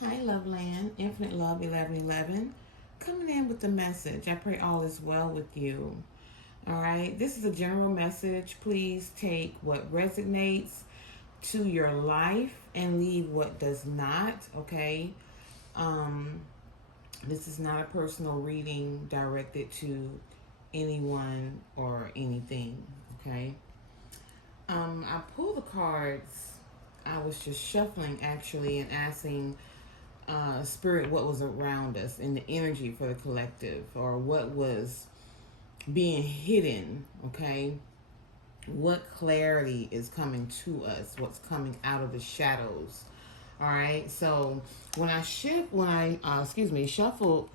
Hi, Loveland. Infinite Love 1111. Coming in with the message. I pray all is well with you. All right. This is a general message. Please take what resonates to your life and leave what does not. Okay. Um, this is not a personal reading directed to anyone or anything. Okay. I pulled the cards. I was just shuffling actually and asking spirit what was around us in the energy for the collective, or what was being hidden. Okay, what clarity is coming to us, what's coming out of the shadows. All right, so when I shuffled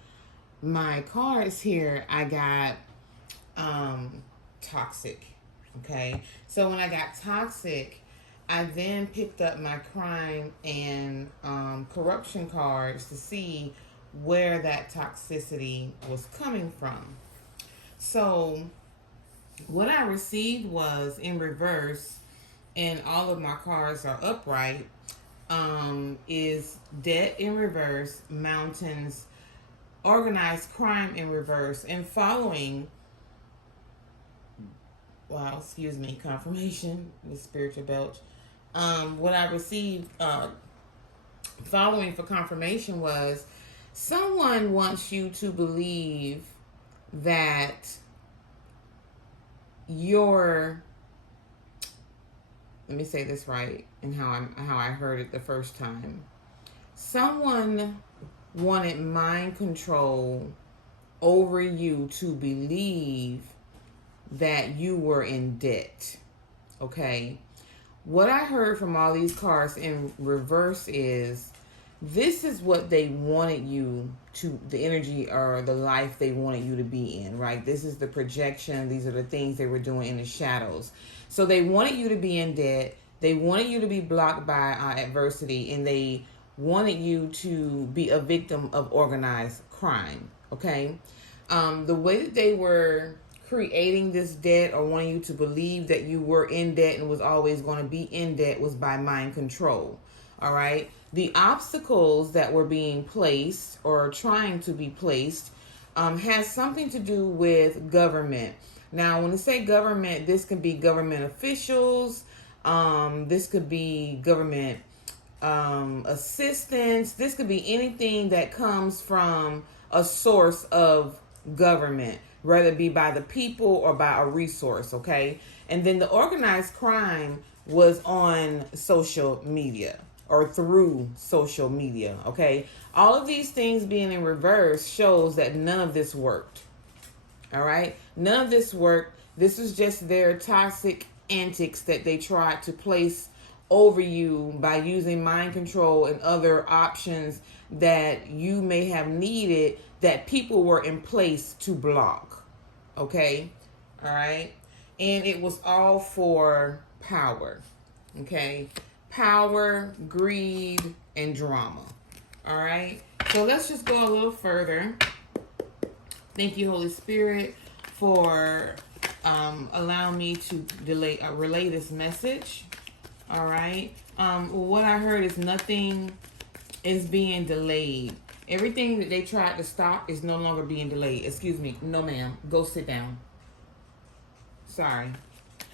my cards here, I got toxic. Okay, so when I got toxic, I then picked up my crime and corruption cards to see where that toxicity was coming from. So, what I received was in reverse, and all of my cards are upright, is debt in reverse, mountains, organized crime in reverse, and following, confirmation, the spiritual belch. What I received following for confirmation was someone wants you to believe that your, let me say this right and how I heard it the first time. Someone wanted mind control over you to believe that you were in debt. Okay? What I heard from all these cards in reverse is this is what they wanted you to, the energy or the life they wanted you to be in, right? This is the projection. These are the things they were doing in the shadows. So they wanted you to be in debt. They wanted you to be blocked by adversity, and they wanted you to be a victim of organized crime, okay? The way that they were creating this debt or wanting you to believe that you were in debt and was always going to be in debt was by mind control. All right. The obstacles that were being placed or trying to be placed has something to do with government. Now, when I say government, this could be government officials. This could be government assistance. This could be anything that comes from a source of government, whether it be by the people or by a resource, okay? And then the organized crime was on social media or through social media, okay? All of these things being in reverse shows that none of this worked, all right? None of this worked. This is just their toxic antics that they tried to place over you by using mind control and other options that you may have needed that people were in place to block. Okay? All right? And it was all for power. Okay? Power, greed, and drama. All right? So let's just go a little further. Thank you, Holy Spirit, for allowing me to relay this message. All right. What I heard is nothing is being delayed. Everything that they tried to stop is no longer being delayed. Excuse me. No, ma'am. Go sit down. Sorry.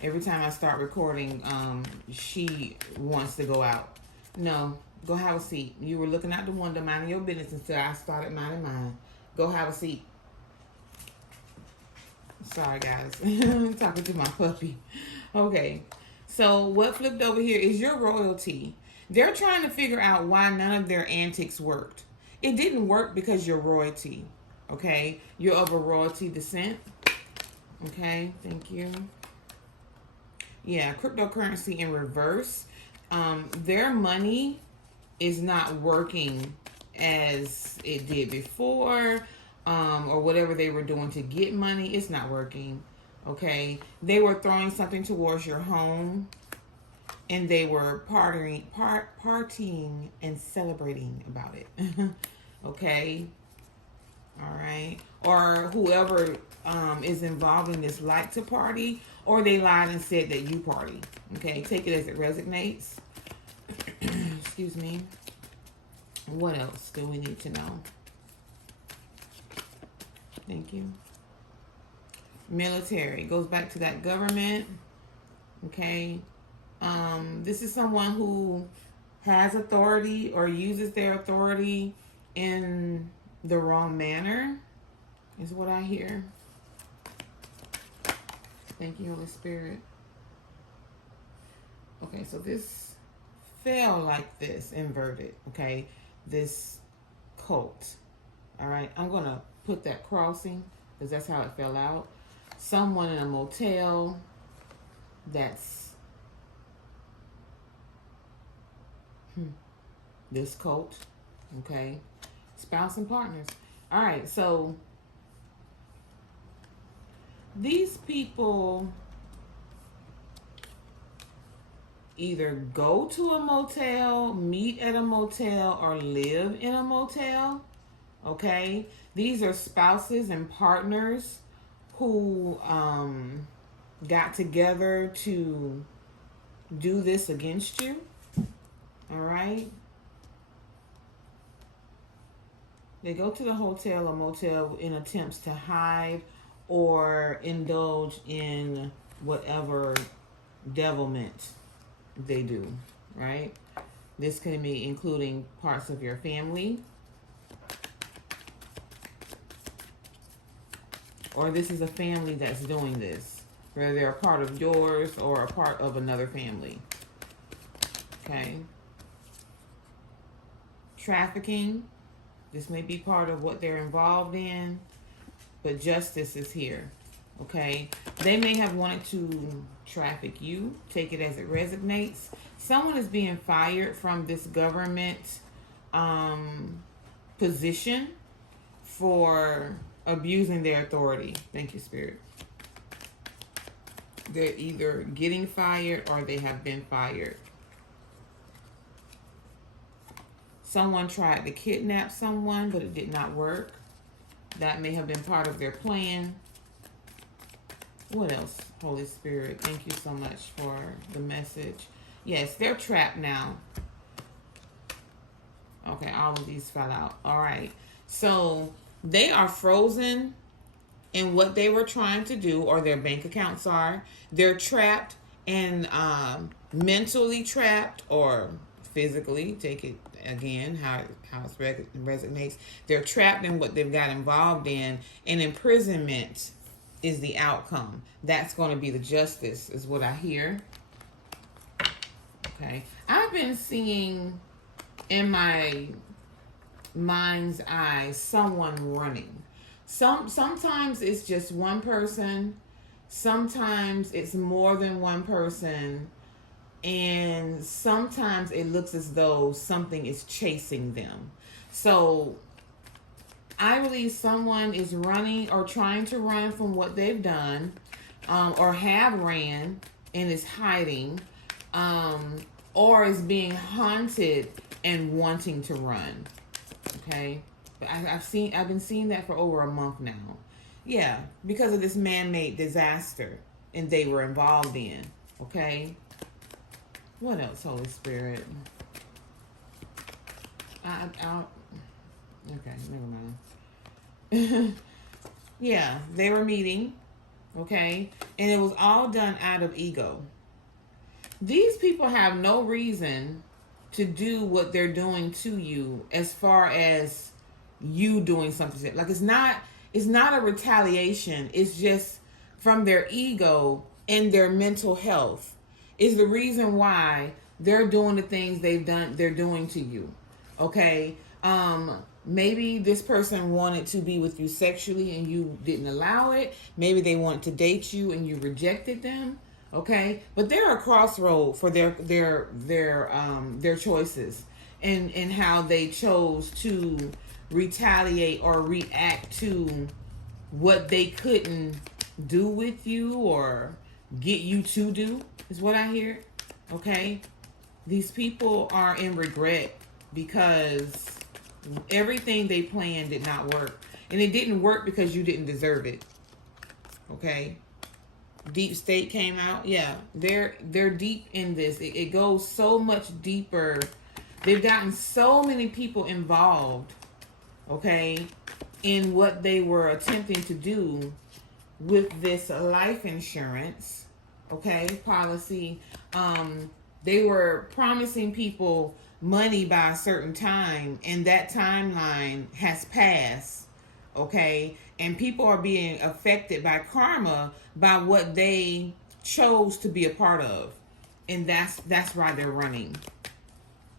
Every time I start recording, she wants to go out. No. Go have a seat. You were looking out the window, minding your business until I started minding mine. Go have a seat. Sorry, guys. I'm talking to my puppy. Okay. So what flipped over here is your royalty. They're trying to figure out why none of their antics worked. It didn't work because you're royalty. Okay? You're of a royalty descent. Okay? Thank you. Yeah, cryptocurrency in reverse. Their money is not working as it did before, or whatever they were doing to get money. It's not working. Okay, they were throwing something towards your home, and they were partying and celebrating about it. Okay, all right, or whoever is involved in this like to party, or they lied and said that you party. Okay, take it as it resonates. Excuse me. What else do we need to know? Thank you. Military goes back to that government. Okay. This is someone who has authority or uses their authority in the wrong manner, is what I hear. Thank you, Holy Spirit. Okay, so this fell like this, inverted, okay? This cult. All right, I'm going to put that crossing because that's how it fell out. Someone in a motel that's this cult, okay? Spouse and partners. All right, so these people either go to a motel, meet at a motel, or live in a motel, okay? These are spouses and partners who got together to do this against you, all right? They go to the hotel or motel in attempts to hide or indulge in whatever devilment they do, right? This can be including parts of your family, or this is a family that's doing this, whether they're a part of yours or a part of another family, okay? Trafficking, this may be part of what they're involved in, but justice is here, okay? They may have wanted to traffic you, take it as it resonates. Someone is being fired from this government position for abusing their authority. Thank you, Spirit. They're either getting fired or they have been fired. Someone tried to kidnap someone, but it did not work. That may have been part of their plan. What else, Holy Spirit? Thank you so much for the message. Yes, they're trapped now. Okay, all of these fell out. All right. So they are frozen in what they were trying to do, or their bank accounts are. They're trapped and mentally trapped, or physically, take it again, how it resonates. They're trapped in what they've got involved in, and imprisonment is the outcome. That's going to be the justice, is what I hear. Okay. I've been seeing in my mind's eye someone running. Sometimes it's just one person. Sometimes it's more than one person. And sometimes it looks as though something is chasing them. So I believe someone is running or trying to run from what they've done, or have ran and is hiding, or is being haunted and wanting to run. Okay, but I've been seeing that for over a month now. Yeah, because of this man-made disaster and they were involved in. Okay. What else, Holy Spirit? Okay, never mind. Yeah, they were meeting, okay? And it was all done out of ego. These people have no reason to do what they're doing to you, as far as you doing something. Like, it's not a retaliation. It's just from their ego and their mental health is the reason why they're doing the things they're doing to you. Okay? Maybe this person wanted to be with you sexually and you didn't allow it. Maybe they wanted to date you and you rejected them. Okay? But they're a crossroad for their choices and how they chose to retaliate or react to what they couldn't do with you or get you to do, is what I hear. Okay? These people are in regret because everything they planned did not work. And it didn't work because you didn't deserve it. Okay? Deep State came out. Yeah, they're deep in this. It goes so much deeper They've gotten so many people involved, okay, in what they were attempting to do with this life insurance, okay, policy. They were promising people money by a certain time, and that timeline has passed, okay, and people are being affected by karma by what they chose to be a part of, and that's why they're running.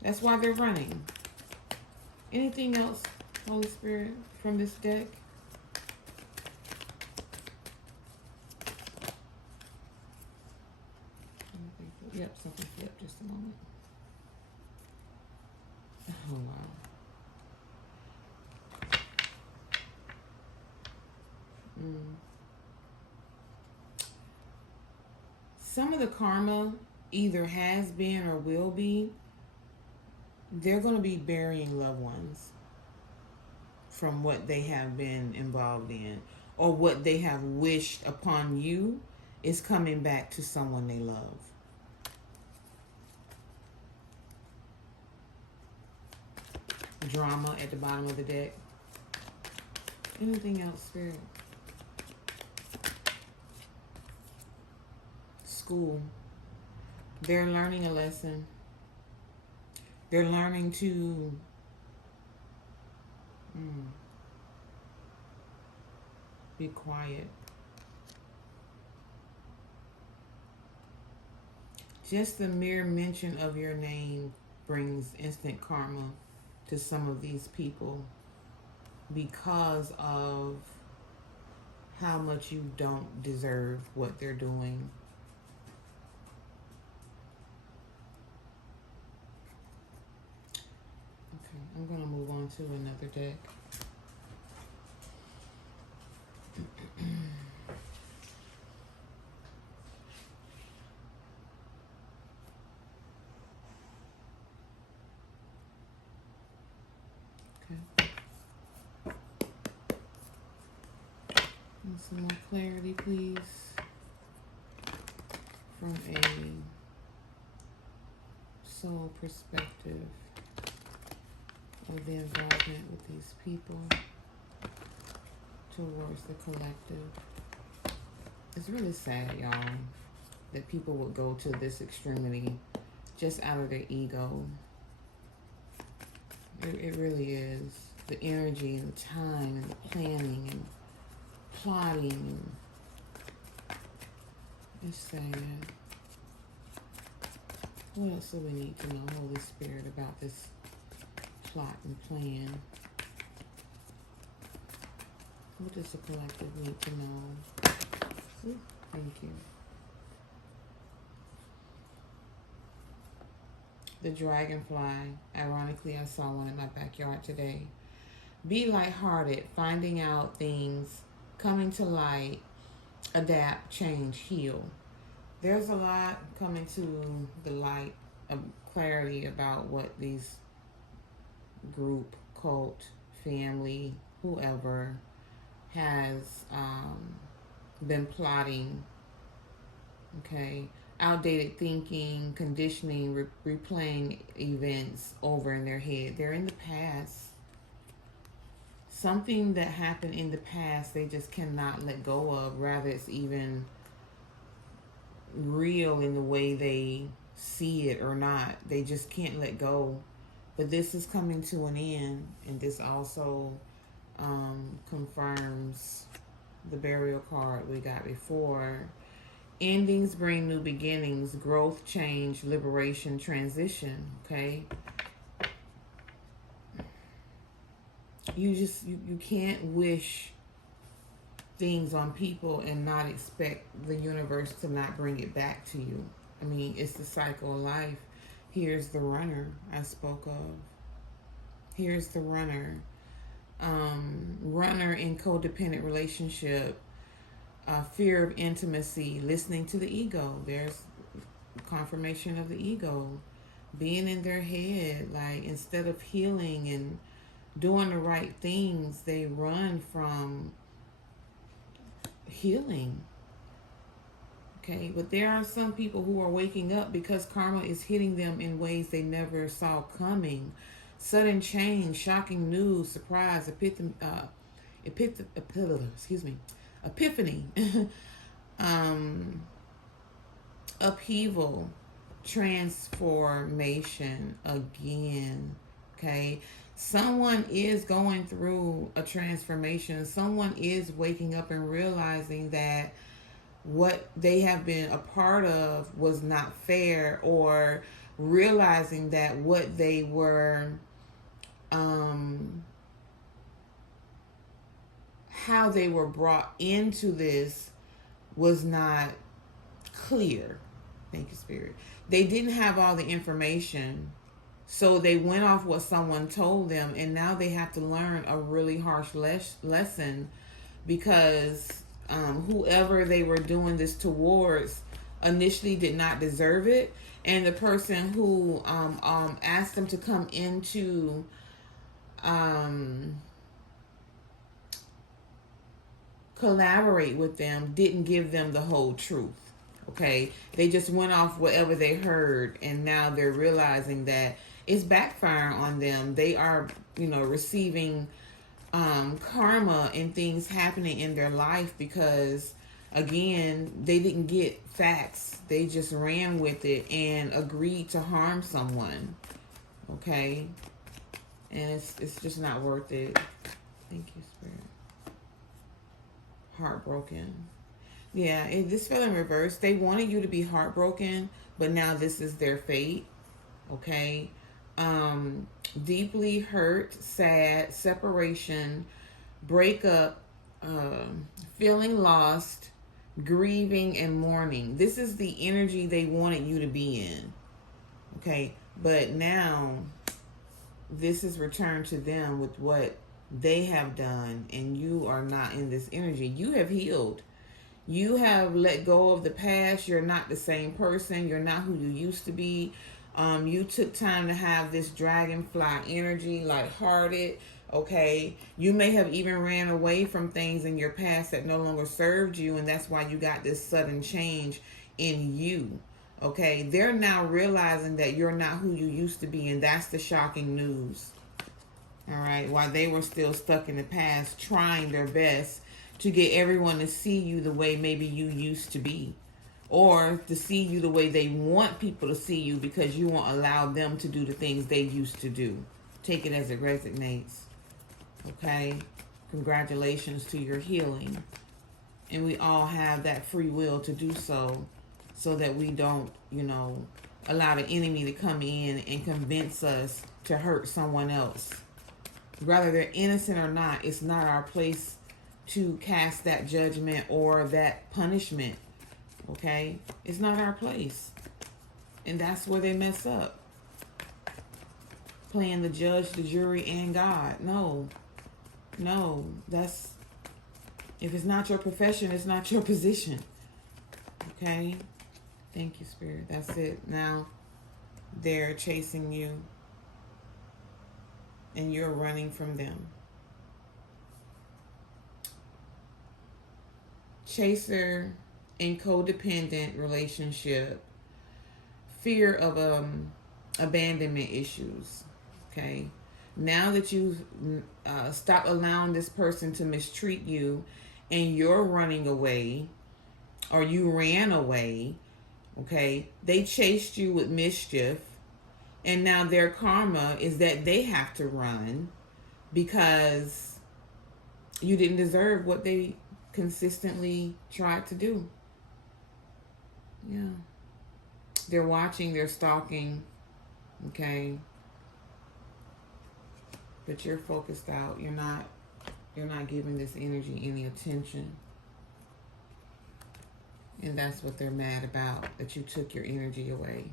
That's why they're running. Anything else, Holy Spirit, from this deck? Yep, something flipped just a moment. Oh, wow. Some of the karma either has been or will be, they're going to be burying loved ones from what they have been involved in, or what they have wished upon you is coming back to someone they love. Drama at the bottom of the deck. Anything else, Spirit? School. They're learning a lesson. They're learning to be quiet. Just the mere mention of your name brings instant karma to some of these people because of how much you don't deserve what they're doing. Okay, I'm going to move on to another deck. Some more clarity, please, from a soul perspective of the involvement with these people towards the collective. It's really sad, y'all, that people would go to this extremity just out of their ego. It really is. The energy and the time and the planning and plotting, and it's sad. What else do we need to know, Holy Spirit, about this plot and plan? What does the collective need to know? Ooh, thank you. The dragonfly. Ironically, I saw one in my backyard today. Be lighthearted, finding out things, coming to light, adapt, change, heal. There's a lot coming to the light of clarity about what these group, cult, family, whoever has been plotting. Okay, outdated thinking, conditioning, replaying events over in their head. They're in the past. Something that happened in the past they just cannot let go of. Rather, it's even real in the way they see it or not. They just can't let go. But this is coming to an end, and this also confirms the burial card we got before. Endings bring new beginnings, growth, change, liberation, transition. Okay, you can't wish things on people and not expect the universe to not bring it back to you. I mean, it's the cycle of life. Here's the runner I spoke of. Here's the runner. Runner in codependent relationship, fear of intimacy, listening to the ego. There's confirmation of the ego. Being in their head, like instead of healing and doing the right things, they run from healing. Okay, but there are some people who are waking up because karma is hitting them in ways they never saw coming. Sudden change, shocking news, surprise, epiphany, um, upheaval, transformation again. Okay, someone is going through a transformation. Someone is waking up and realizing that what they have been a part of was not fair, or realizing that what they were how they were brought into this was not clear. Thank you, Spirit. They didn't have all the information, so they went off what someone told them, and now they have to learn a really harsh lesson because whoever they were doing this towards initially did not deserve it, and the person who asked them to come into collaborate with them didn't give them the whole truth. Okay, they just went off whatever they heard, and now they're realizing that it's backfiring on them. They are, receiving karma and things happening in their life because, again, they didn't get facts. They just ran with it and agreed to harm someone. Okay, and it's just not worth it. Thank you, Spirit. Heartbroken. Yeah, this fell in reverse. They wanted you to be heartbroken, but now this is their fate. Okay. Deeply hurt, sad, separation, breakup, feeling lost, grieving, and mourning. This is the energy they wanted you to be in. Okay. But now this is returned to them with what they have done, and you are not in this energy. You have healed. You have let go of the past. You're not the same person. You're not who you used to be. You took time to have this dragonfly energy, lighthearted. Okay. You may have even ran away from things in your past that no longer served you, and that's why you got this sudden change in you. Okay. They're now realizing that you're not who you used to be, and that's the shocking news. All right. While they were still stuck in the past, trying their best to get everyone to see you the way maybe you used to be, or to see you the way they want people to see you because you won't allow them to do the things they used to do. Take it as it resonates. Okay? Congratulations to your healing. And we all have that free will to do so that we don't, allow the enemy to come in and convince us to hurt someone else. Whether they're innocent or not, it's not our place to cast that judgment or that punishment. Okay? It's not our place. And that's where they mess up. Playing the judge, the jury, and God. No, that's, if it's not your profession, it's not your position. Okay? Thank you, Spirit. That's it. Now they're chasing you and you're running from them. Chaser in codependent relationship, fear of abandonment issues. Okay, now that you stop allowing this person to mistreat you and you're running away, or you ran away, okay, they chased you with mischief, and now their karma is that they have to run because you didn't deserve what they consistently tried to do. Yeah. They're watching, they're stalking, okay? But you're focused out. You're not giving this energy any attention. And that's what they're mad about, that you took your energy away.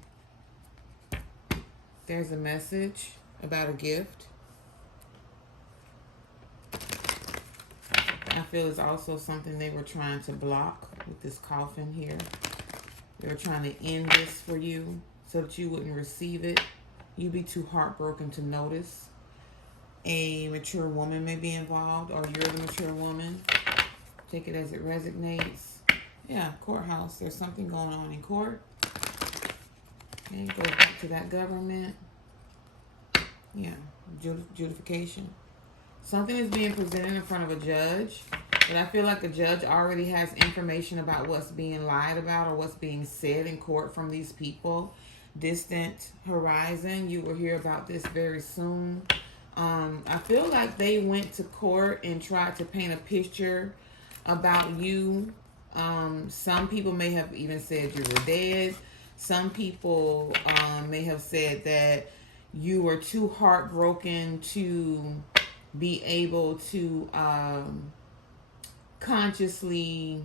There's a message about a gift. I feel it's also something they were trying to block with this coffin here. They were trying to end this for you so that you wouldn't receive it. You'd be too heartbroken to notice. A mature woman may be involved, or you're the mature woman. Take it as it resonates. Yeah, courthouse. There's something going on in court. Okay, go back to that government. Yeah, justification. Something is being presented in front of a judge, but I feel like the judge already has information about what's being lied about or what's being said in court from these people. Distant horizon, you will hear about this very soon. I feel like they went to court and tried to paint a picture about you. Some people may have even said you were dead. Some people may have said that you were too heartbroken to be able to consciously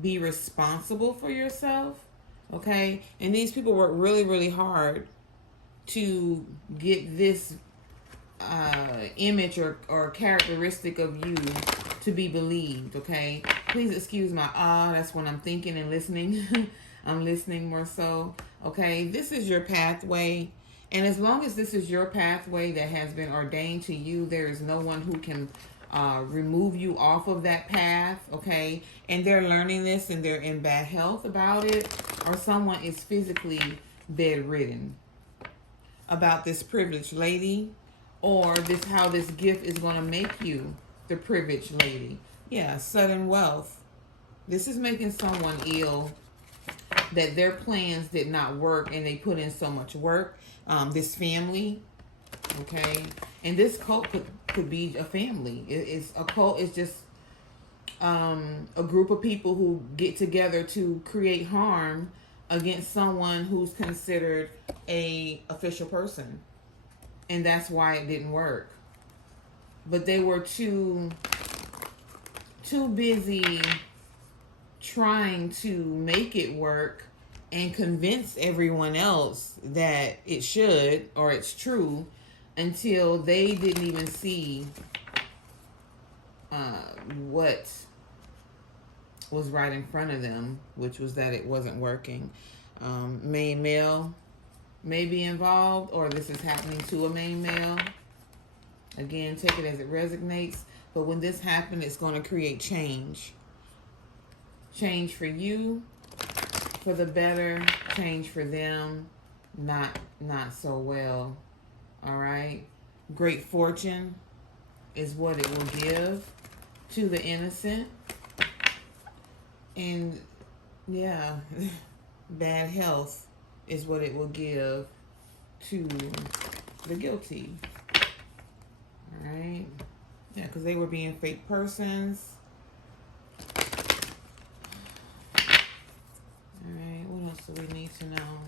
be responsible for yourself. Okay? And these people work really, really hard to get this image or characteristic of you to be believed. Okay? Please excuse my that's when I'm thinking and listening. I'm listening more so. Okay? This is your pathway. And as long as this is your pathway that has been ordained to you, there is no one who can remove you off of that path, okay? And they're learning this and they're in bad health about it, or someone is physically bedridden about this privileged lady, or this how this gift is going to make you the privileged lady. Yeah, sudden wealth. This is making someone ill, that their plans did not work and they put in so much work. This family, okay, and this cult could be a family. It's a cult is just a group of people who get together to create harm against someone who's considered a official person, and that's why it didn't work. But they were too busy trying to make it work and convince everyone else that it should or it's true, until they didn't even see what was right in front of them, which was that it wasn't working. Main male may be involved, or this is happening to a main male. Again, take it as it resonates. But when this happens, it's going to create change. Change for you, for the better. Change for them, not so well. All right. Great fortune is what it will give to the innocent. And yeah, bad health is what it will give to the guilty. All right. Yeah, because they were being fake persons. All right, what else do we need to know?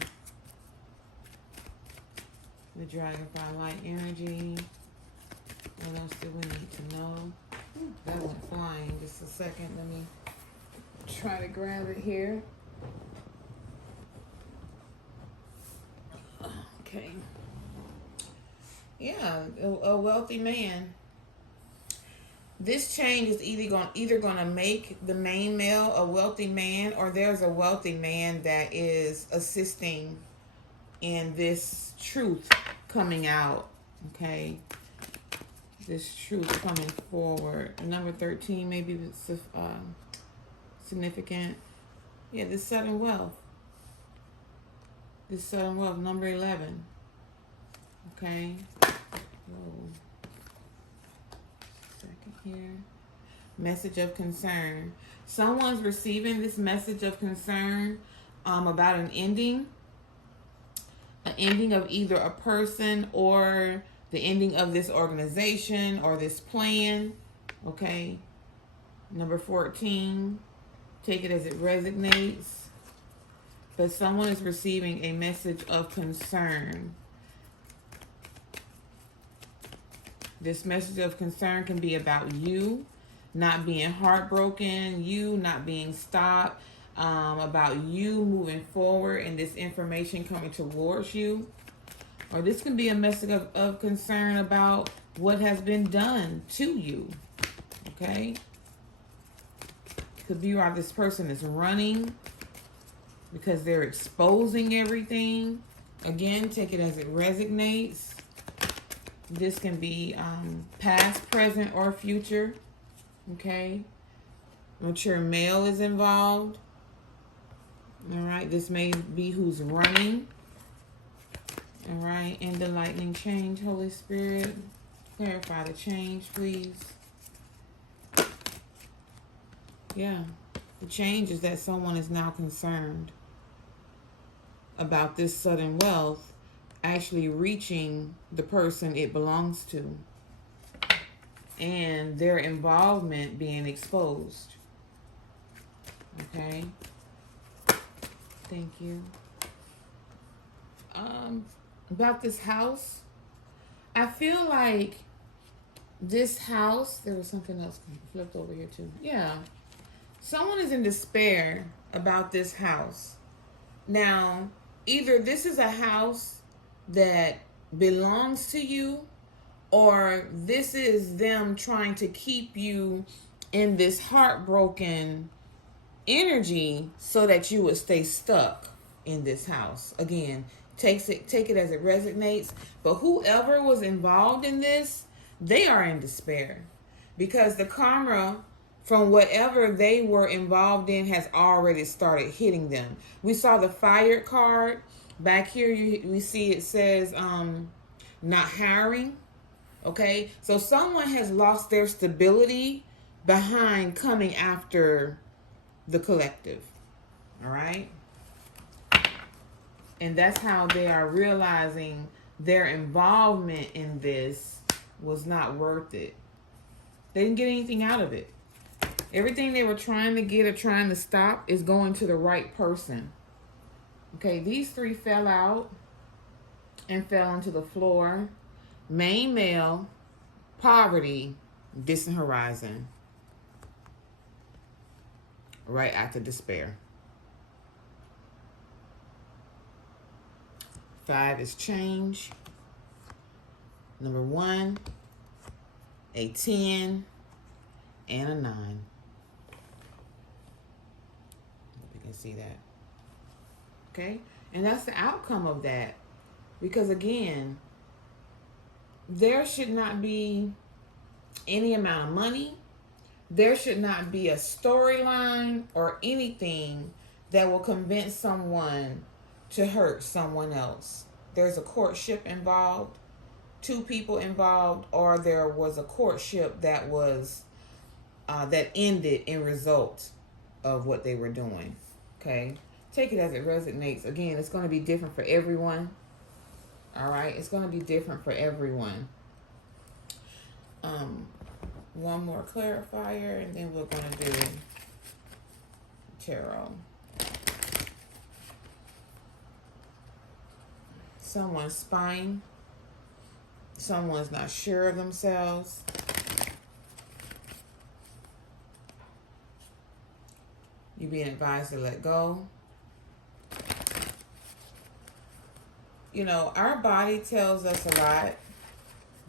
The dragonfly light energy. What else do we need to know? That went flying. Just a second. Let me try to grab it here. Okay. Yeah, a wealthy man. This change is either going to make the main male a wealthy man, or there's a wealthy man that is assisting in this truth coming out. Okay, this truth coming forward. Number 13 may be significant. Yeah, this sudden wealth. This sudden wealth. Number 11. Okay. Whoa. Second here. Message of concern. Someone's receiving this message of concern about an ending. An ending of either a person or the ending of this organization or this plan. Okay. Number 14. Take it as it resonates. But someone is receiving a message of concern. This message of concern can be about you not being heartbroken, you not being stopped, about you moving forward and this information coming towards you. Or this can be a message of concern about what has been done to you. Okay? Could be why this person is running because they're exposing everything. Again, take it as it resonates. This can be past, present, or future. Okay? mature male is involved. All right, this may be who's running. All right, and the lightning change, Holy Spirit. Clarify the change, please. Yeah, the change is that someone is now concerned about this sudden wealth actually reaching the person it belongs to and their involvement being exposed. Okay. Thank you. About this house, I feel like this house, there was something else flipped over here too. Yeah. Someone is in despair about this house. Now, either this is a house that belongs to you, or this is them trying to keep you in this heartbroken energy so that you would stay stuck in this house. Again, take it as it resonates. But whoever was involved in this, they are in despair because the karma from whatever they were involved in has already started hitting them. We saw the fired card back here. We see it says not hiring. Okay, so someone has lost their stability behind coming after the collective. All right, and that's how they are realizing their involvement in this was not worth it. They didn't get anything out of it. Everything they were trying to get or trying to stop is going to the right person. Okay, these three fell out and fell into the floor. Main male, poverty, distant horizon. Right after despair. 5 is change. Number 1, a 10, and a 9. Hope you can see that. Okay? And that's the outcome of that. Because again, there should not be any amount of money. There should not be a storyline or anything that will convince someone to hurt someone else. There's a courtship involved, 2 people involved, or there was a courtship that was that ended in result of what they were doing. Okay, take it as it resonates. Again, it's going to be different for everyone. All right, it's going to be different for everyone. One more clarifier, and then we're going to do tarot. Someone's spying. Someone's not sure of themselves. You're being advised to let go. You know, our body tells us a lot.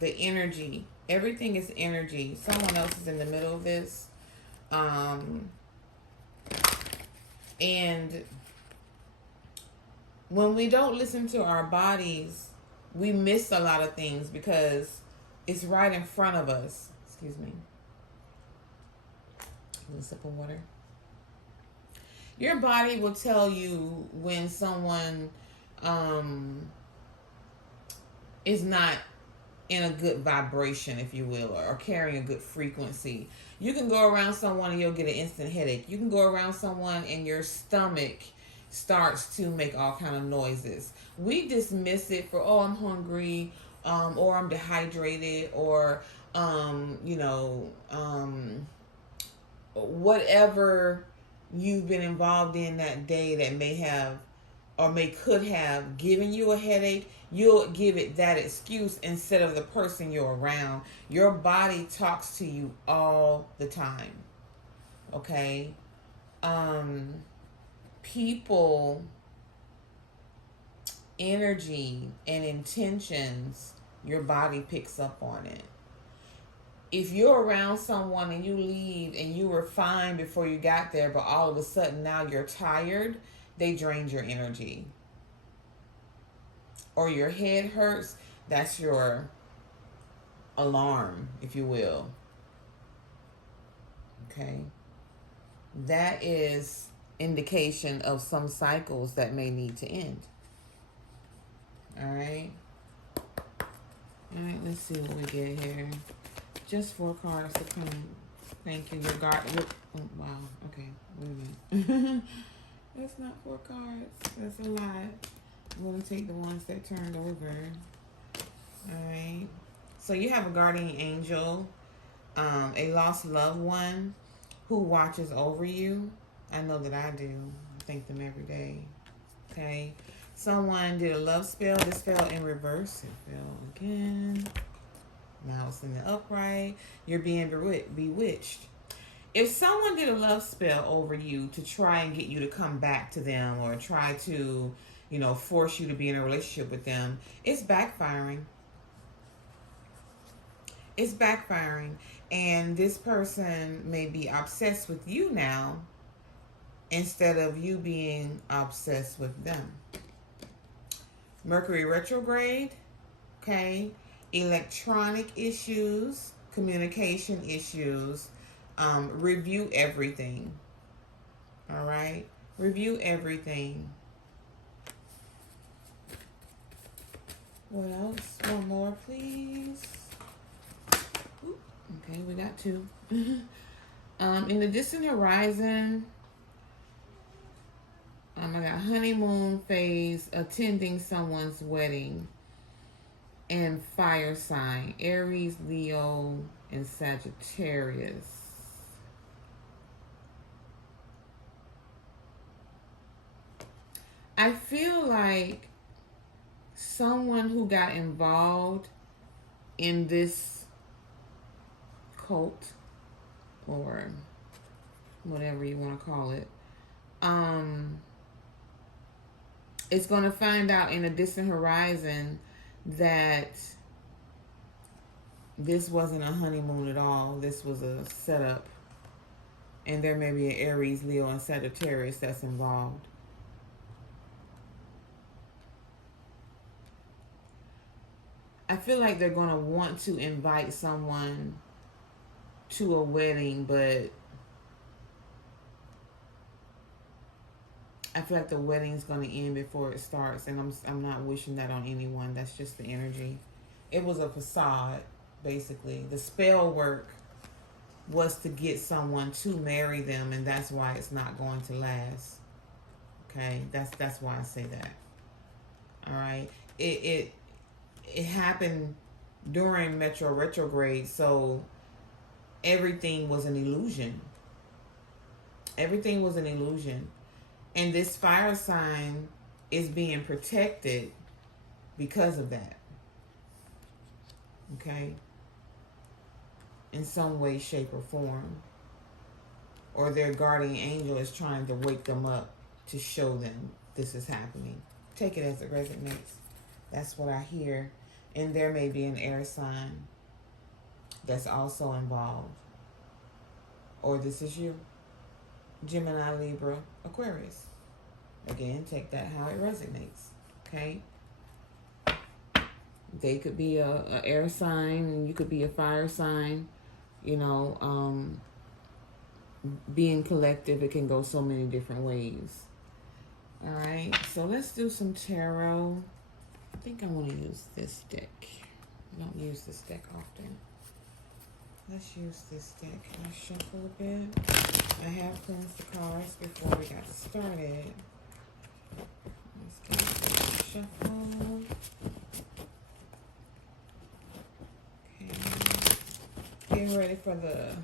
The energy. Everything is energy. Someone else is in the middle of this. And when we don't listen to our bodies, we miss a lot of things because it's right in front of us. Excuse me. A little sip of water. Your body will tell you when someone is not in a good vibration, if you will, or carrying a good frequency. You can go around someone and you'll get an instant headache. You can go around someone and your stomach starts to make all kind of noises. We dismiss it for, oh, I'm hungry, or I'm dehydrated, or whatever you've been involved in that day that may have or could have given you a headache. You'll give it that excuse instead of the person you're around. Your body talks to you all the time. Okay? People, energy, and intentions, your body picks up on it. If you're around someone and you leave and you were fine before you got there, but all of a sudden now you're tired, they drained your energy. Or your head hurts, that's your alarm, if you will. Okay? that is indication of some cycles that may need to end. All right. All right, let's see what we get here. Just 4 cards to come. Thank you. Your guard. Oh, wow. Okay. Wait a minute. That's not 4 cards. That's a lot. I'm going to take the ones that turned over. All right. So you have a guardian angel, a lost loved one who watches over you. I know that I do. I thank them every day. Okay. Someone did a love spell. This fell in reverse. It fell again. Now it's in the upright. You're being bewitched. If someone did a love spell over you to try and get you to come back to them or try to, force you to be in a relationship with them, it's backfiring. It's backfiring. And this person may be obsessed with you now instead of you being obsessed with them. Mercury retrograde, okay? Electronic issues, communication issues, review everything. All right? Review everything. What else? One more, please. Ooh, okay, we got 2. In the distant horizon, I got honeymoon phase, attending someone's wedding, and fire sign, Aries, Leo, and Sagittarius. I feel like someone who got involved in this cult, or whatever you want to call it, is going to find out in a distant horizon that this wasn't a honeymoon at all. This was a setup. And there may be an Aries, Leo, and Sagittarius that's involved. I feel like they're going to want to invite someone to a wedding, but I feel like the wedding's going to end before it starts, and I'm not wishing that on anyone. That's just the energy. It was a facade, basically. The spell work was to get someone to marry them, and that's why it's not going to last. Okay, that's why I say that. All right, it happened during Metro retrograde, so everything was an illusion. Everything was an illusion. And this fire sign is being protected because of that. Okay? In some way, shape, or form. Or their guardian angel is trying to wake them up to show them this is happening. Take it as it resonates. That's what I hear. And there may be an air sign that's also involved. Or this is you. Gemini, Libra, Aquarius. Again, take that how it resonates. Okay? They could be a air sign, and you could be a fire sign. Being collective, it can go so many different ways. All right, so let's do some tarot. I think I want to use this deck. I don't use this deck often. Let's use this deck. Can I shuffle a bit? I have cleansed the cards before we got started. Let's get a shuffle. Okay. Getting ready for the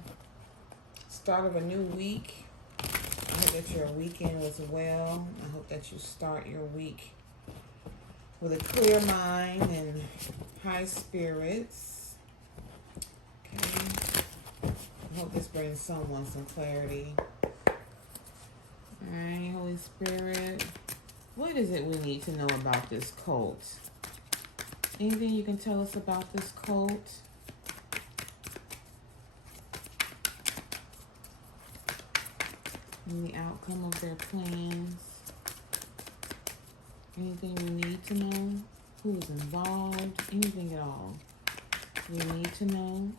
start of a new week. I hope that your weekend was well. I hope that you start your week with a clear mind and high spirits. Okay. I hope this brings someone some clarity. Alright, Holy Spirit. What is it we need to know about this cult? Anything you can tell us about this cult? And the outcome of their plans? Anything we need to know? Who is involved? Anything at all we need to know?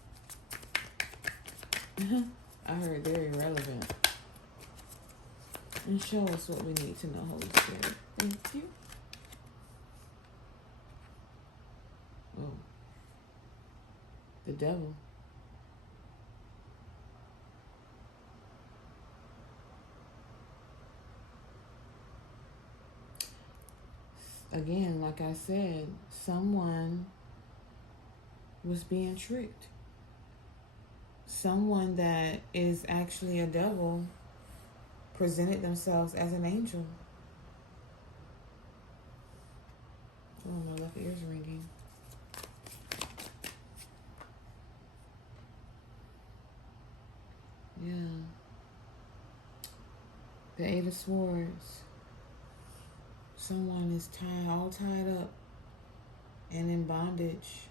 I heard they're irrelevant. And show us what we need to know, Holy Spirit. Thank you. Oh. The devil. Again, like I said, someone was being tricked. Someone that is actually a devil presented themselves as an angel. Oh, my left ear's ringing. Yeah. The Eight of Swords. Someone is all tied up and in bondage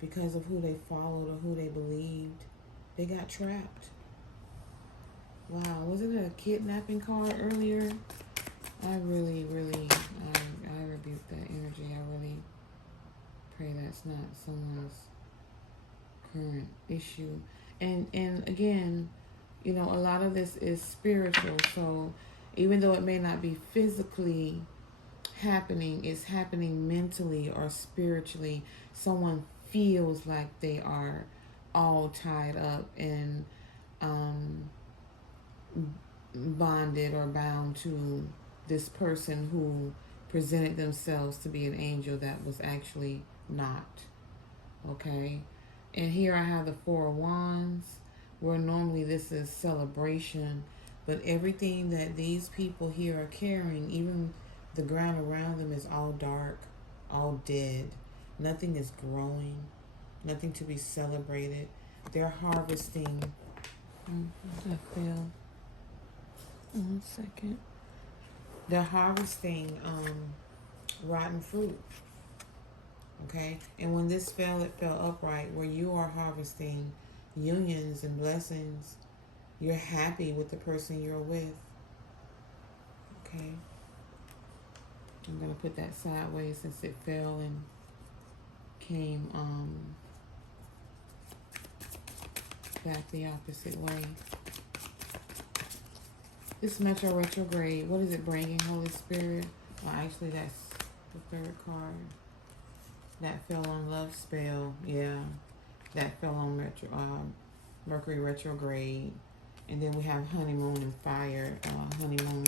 because of who they followed or who they believed. They got trapped. Wow, wasn't it a kidnapping card earlier? I really, I rebuke that energy. I really pray that's not someone's current issue. And again, you know, a lot of this is spiritual. So even though it may not be physically happening, it's happening mentally or spiritually. Someone feels like they are all tied up and bonded or bound to this person who presented themselves to be an angel that was actually not. Okay? And here I have the Four of Wands, where normally this is celebration, but everything that these people here are carrying, even the ground around them, is all dark, all dead. Nothing is growing, nothing to be celebrated. They're harvesting. I feel. 1 second. They're harvesting rotten fruit. Okay? And when this fell, it fell upright. Where you are harvesting unions and blessings, you're happy with the person you're with. Okay? I'm going to put that sideways since it fell and came back the opposite way. This Metro retrograde, what is it bringing, Holy Spirit? Well, actually, that's the third card. That fell on love spell. Yeah, that fell on Mercury retrograde. And then we have honeymoon and fire, honeymoon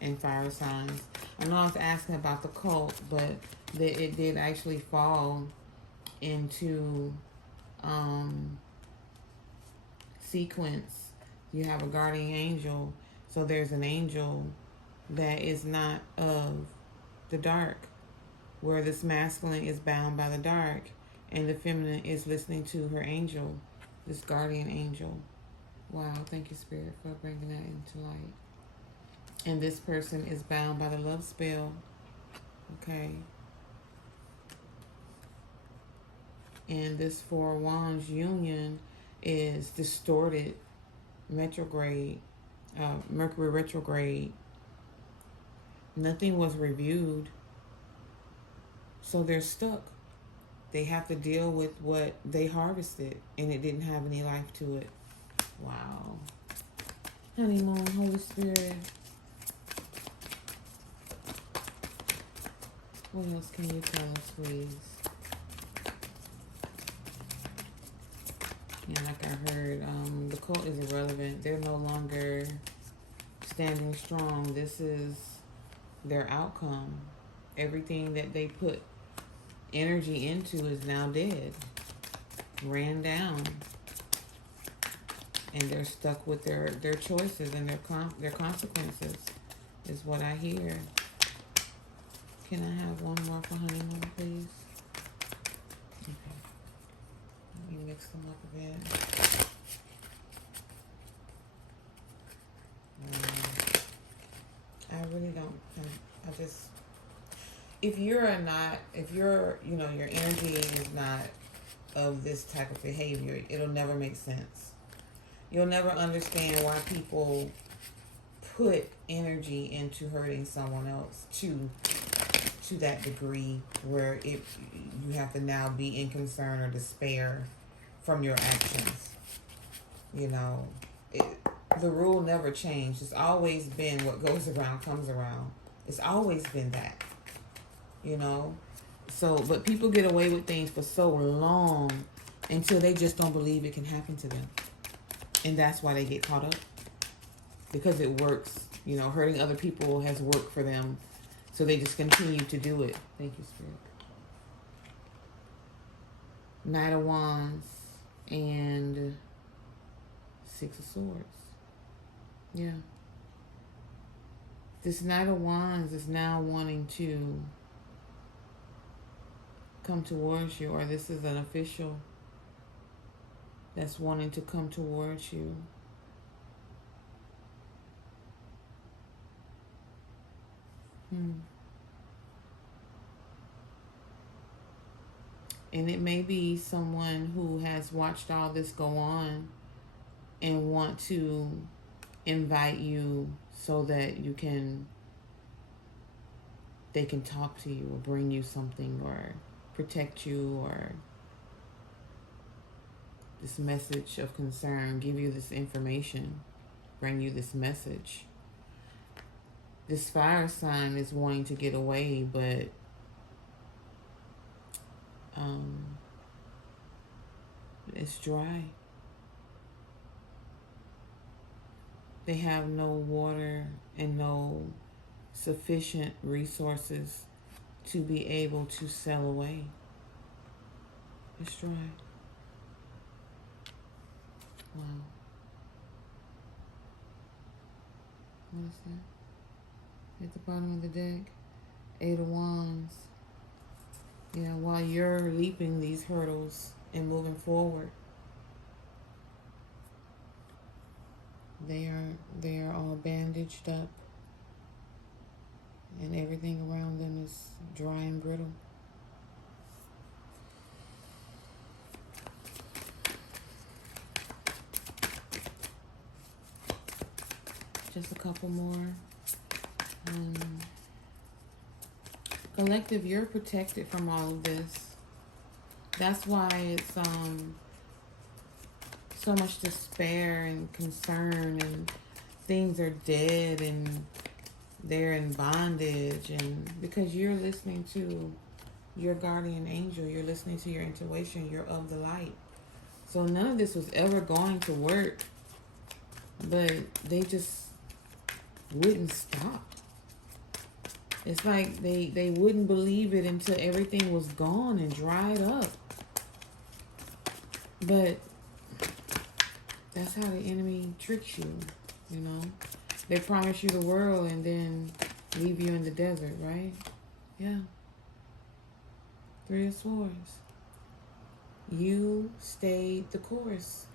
and fire signs. I know I was asking about the cult, but it did actually fall into sequence. You have a guardian angel. So there's an angel that is not of the dark, where this masculine is bound by the dark and the feminine is listening to her angel, this guardian angel. Wow, thank you, Spirit, for bringing that into light. And this person is bound by the love spell. Okay. And this Four of Wands union is distorted, retrograde, Mercury retrograde. Nothing was reviewed. So they're stuck. They have to deal with what they harvested, and it didn't have any life to it. Wow. Honeymoon, Holy Spirit. What else can you tell us, please? Yeah, like I heard, the cult is irrelevant. They're no longer standing strong. This is their outcome. Everything that they put energy into is now dead, ran down, and they're stuck with their choices and their consequences, is what I hear. Can I have one more for honeymoon, please? Okay. Let me mix them up a bit. I really don't. I just. If your energy is not of this type of behavior, it'll never make sense. You'll never understand why people put energy into hurting someone else to that degree where you have to now be in concern or despair from your actions. You know, The rule never changed. It's always been what goes around comes around. It's always been that, you know. So, but people get away with things for so long until they just don't believe it can happen to them. And that's why they get caught up. Because it works. You know, hurting other people has worked for them. So they just continue to do it. Thank you, Spirit. Knight of Wands and Six of Swords. Yeah. This Knight of Wands is now wanting to come towards you, or this is an official that's wanting to come towards you. And it may be someone who has watched all this go on and want to invite you so that they can talk to you or bring you something or protect you, or this message of concern, give you this information, bring you this message. This fire sign is wanting to get away, but it's dry. They have no water and no sufficient resources to be able to sail away. It's dry. Wow. What is that? At the bottom of the deck, Eight of Wands. Yeah, while you're leaping these hurdles and moving forward, they are all bandaged up, and everything around them is dry and brittle. Just a couple more. Collective, you're protected from all of this. That's why it's so much despair and concern, and things are dead and they're in bondage, and because you're listening to your guardian angel, you're listening to your intuition, you're of the light. So none of this was ever going to work, but they just wouldn't stop. It's like they wouldn't believe it until everything was gone and dried up. But that's how the enemy tricks you, you know. They promise you the world and then leave you in the desert, right? Yeah. Three of Swords. You stayed the course.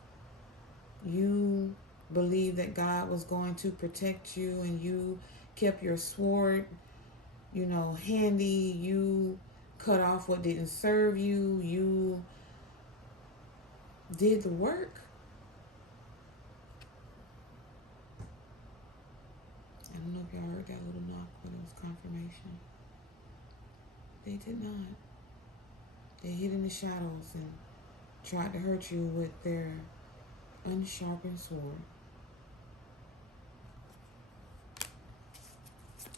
You believed that God was going to protect you, and you kept your sword, you know, handy. You cut off what didn't serve you. You did the work. I don't know if y'all heard that little knock, but it was confirmation. They did not. They hid in the shadows and tried to hurt you with their unsharpened sword.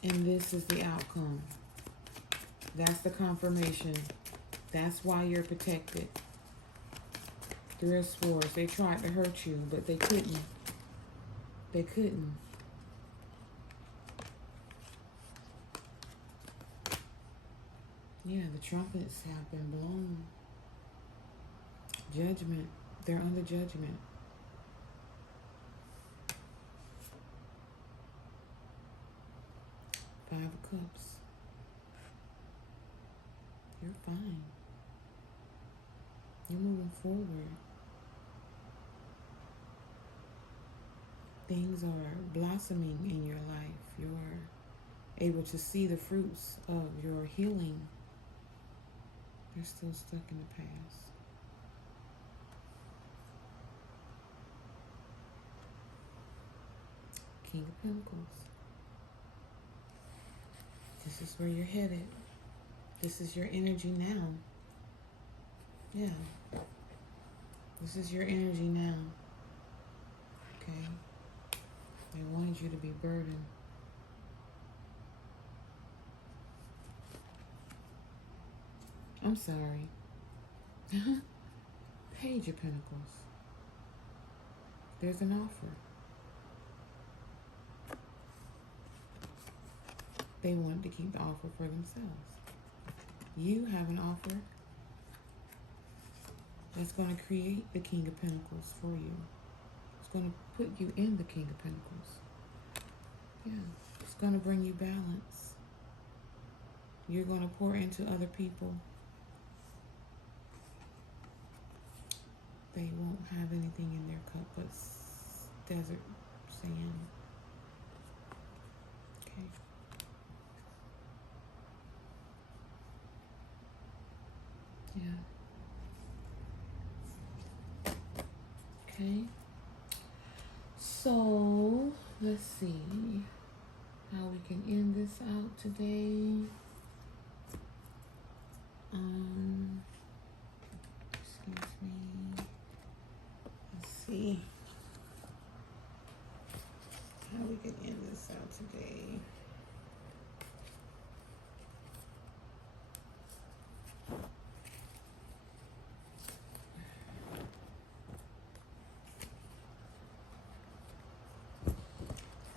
And this is the outcome. That's the confirmation. That's why you're protected. Three of Swords. They tried to hurt you, but they couldn't. They couldn't. Yeah, the trumpets have been blown. Judgment. They're under judgment. Five of Cups. You're fine. You're moving forward. Things are blossoming in your life. You're able to see the fruits of your healing. You're still stuck in the past. King of Pentacles. This is where you're headed. This is your energy now. Yeah. This is your energy now. Okay. They wanted you to be burdened. I'm sorry. Page of Pentacles. There's an offer. They wanted to keep the offer for themselves. You have an offer that's going to create the King of Pentacles for you. It's going to put you in the King of Pentacles. Yeah, it's going to bring you balance. You're going to pour into other people. They won't have anything in their cup but desert sand. Okay. Yeah. Okay. So, let's see how we can end this out today. Excuse me. Let's see how we can end this out today.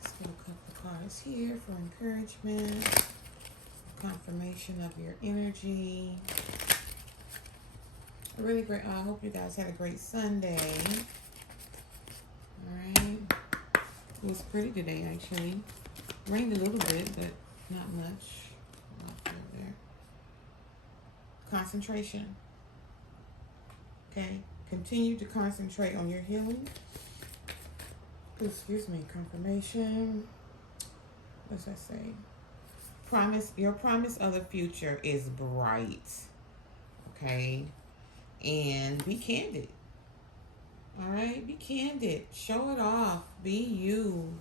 Let's get a couple of cards here for encouragement, confirmation of your energy. Really great. I hope you guys had a great Sunday. All right. It was pretty today, actually. Rained a little bit, but not much. There. Concentration. Okay. Continue to concentrate on your healing. Excuse me. Confirmation. What does that say? Your promise of the future is bright. Okay. And be candid. All right, be candid. Show it off. Be you.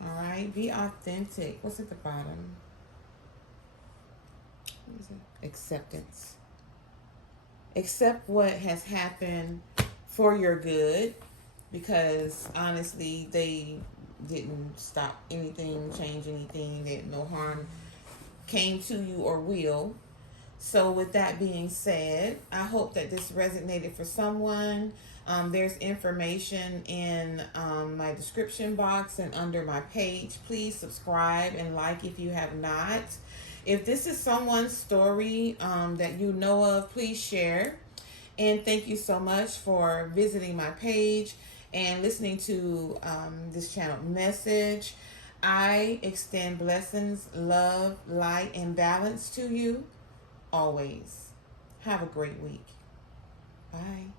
All right, be authentic. What's at the bottom? What is it? Acceptance. Accept what has happened for your good, because honestly, they didn't stop anything, change anything. That no harm came to you or will. So with that being said, I hope that this resonated for someone. There's information in my description box and under my page. Please subscribe and like if you have not. If this is someone's story that you know of, please share. And thank you so much for visiting my page and listening to this channel message. I extend blessings, love, light, and balance to you always. Have a great week. Bye.